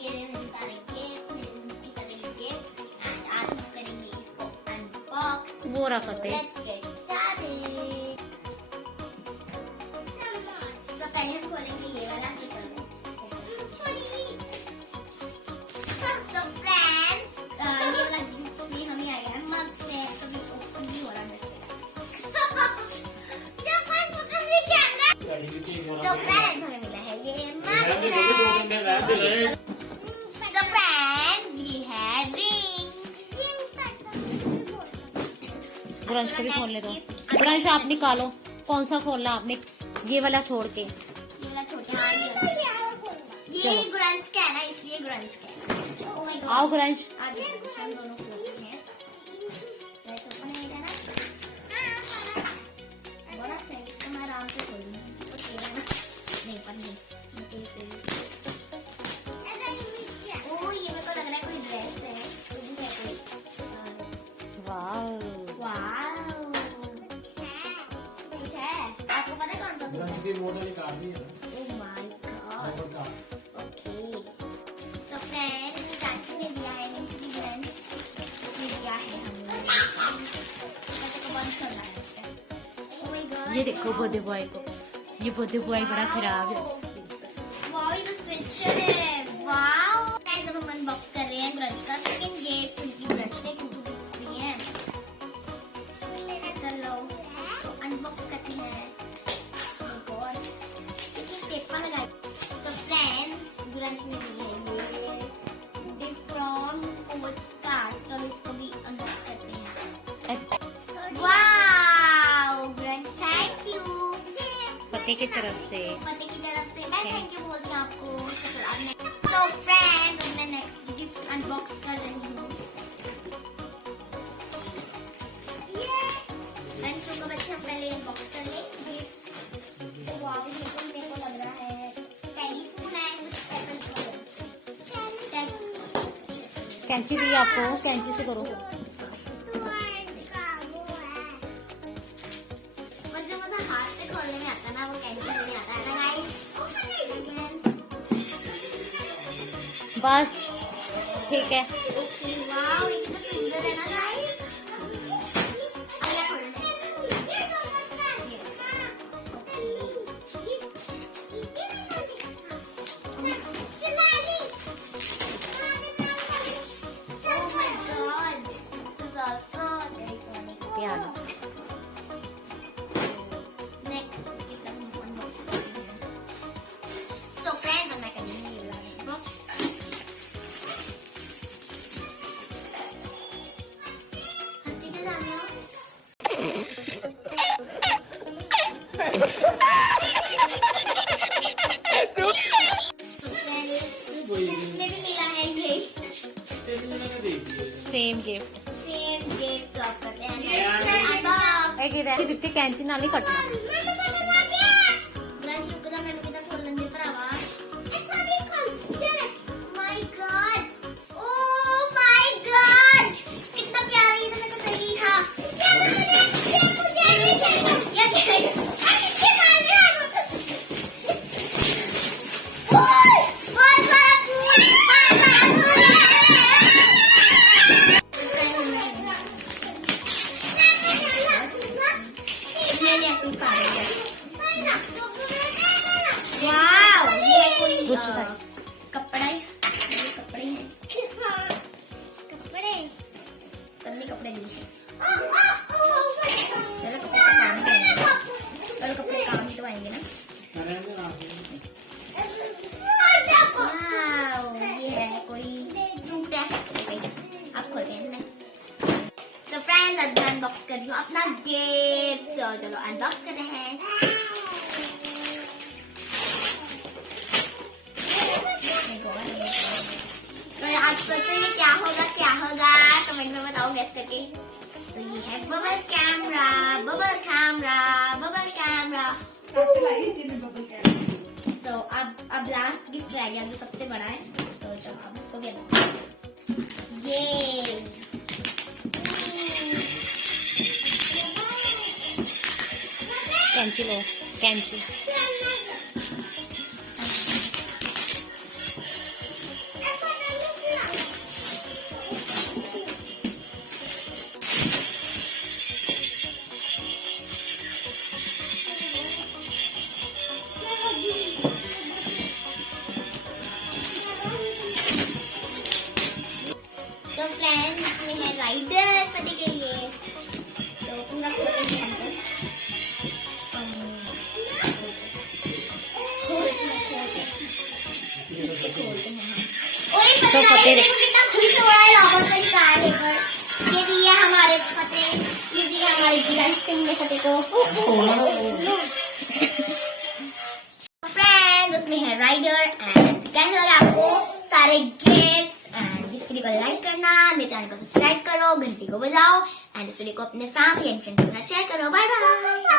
ये रहे मेरे सारे गिफ्ट, मेरे की फतेह के गिफ्ट, एंड आज हम करेंगे इसको अनबॉक्स। वो रहा फतेह। Let's get started. तो पहले हम खोलेंगे ये वाला स्टिकर। सो फ्रेंड्स, ये वाला गिफ्ट भी हमें आया है मग से, तो भी ओपन नहीं हो रहा मेरे से। सो फ्रेंड्स, हमें मिला है ये मग से। सो फ्रेंड्स, ये है रिंग्स। गुरंश को भी खोलने दो। गुरंश आप निकालो, कौन सा खोलना आपने? ये वाला छोड़ के। ये वाला छोटा है, ये गुरंश का है ना, इसलिए गुरंश का है। Oh my God. आओ गुरंश। आज हम दोनों खोलते हैं। Let's open it है ना। बड़ा सही, इसको मैं आराम से खोलूंगी। ओके है ना? नहीं पर नहीं। ओह, ये मेरे को लग रहा है कोई ड्रेस है। सूट है कोई। वाओ। वाओ। कुछ है? आपको पता है कौन सा सूट है? Oh my God. Okay. So friends, चाची ने दिया है, मीन्स की फ्रेंड्स ने दिया है हमें। बच्चे को बंद करना है। Oh my God. ये देखो बर्थडे बॉय को। ये बर्थडे बॉय बड़ा खराब है। वाओ, ये तो स्वेटशर्ट है। वाओ। गाइस, अब हम अनबॉक्स कर रहे हैं ब्रंच का सेकंड गिफ्ट, क्योंकि ब्रंच ने कुछ गिफ्ट्स दिए हैं। चलो अनबॉक्स करते हैं। Oh my God. कितनी टेपा लगाई। So friends, ब्रंच ने दी है ये फ्रॉम स्पोर्ट्स कार्स। चलो इसको भी अनबॉक्स करते हैं। Wow brunch, thank you. Fateh की तरफ से। फतेह की तरफ से मैं थैंक यू बोलती हूँ आपको। सो फ्रेंड्स, अब मैं नेक्स्ट गिफ्ट अनबॉक्स कर रही हूँ। फ्रेंड्स, रुको बच्चे, हम पहले अनबॉक्स कर लें गिफ्ट। तो वाओ, ये तो मेरे को लग रहा है टेलीफोन है कुछ स्पेशल। कैंची दी आपको, कैंची से करो। और जो मुझे हाथ से खोलने में आता ना, वो कैंची से नहीं आता है ना गाइस। बस ठीक है। वाओ, ये कितना सुंदर है ना गाइस। अगला खोलना है। Oh my God, this is also electronic piano. Next, kita unbox करते हैं। So friends, अब मैं करूँगी ये वाला unbox। हंसी क्यों जा रहे हो? So friends, इसमें भी मिला है ये सेम गिफ्ट। Same gift. तो आप करते हैं दिखती कैंची ना नहीं कटना। ब्रंच रुक जा, मैंने कितना खोल लेंगे भरावा। My God, oh my God, कितना प्यारा, ये तो मेरे को चाहिए था। बहुत सारा फूल, बहुत सारा फूल। मैंने ऐसे ही पाया है। वाव, ये कोई कपड़ा है। ये कपड़े हैं। कपड़े सन्नी कपड़े नहीं है। चलो कपड़े का काम करेंगे। चलो कपड़े काम ही तो आएंगे ना। वाव, ये है कोई सूट है। अब खोलते हैं। So friends, अब मैं अनबॉक्स कर रही हूँ अपना गिफ्ट। चलो अनबॉक्स कर रहे हैं। तो आप सोचो ये क्या होगा कमेंट में बताओ गैस करके। तो ये है bubble camera, bubble camera, bubble camera. तो अब लास्ट गिफ्ट रह गया जो सबसे बड़ा है। तो चलो अब इसको भी ये कैंची लो, कैंची। राइडर फतेह के लिए। तो पूरा खोलते हैं हम लोग। पीछे खोलते हैं हम। ओए तो फतेह फतेह देखो कितना खुश हो रहा है रॉबर्ट वाली कार लेकर। ये दिया हमारे फतेह, ये दिया हमारे जिगन सिंह ने फतेह को। फ्रेंड्स उसमें है राइडर। एंड कैसे लगा आपको सारे गिफ्ट्स। एंड इस वीडियो को लाइक करना, मेरे चैनल को सब्सक्राइब करो, घंटी को बजाओ एंड इस वीडियो को अपने फैमिली एंड फ्रेंड्स के साथ शेयर करो। Bye bye.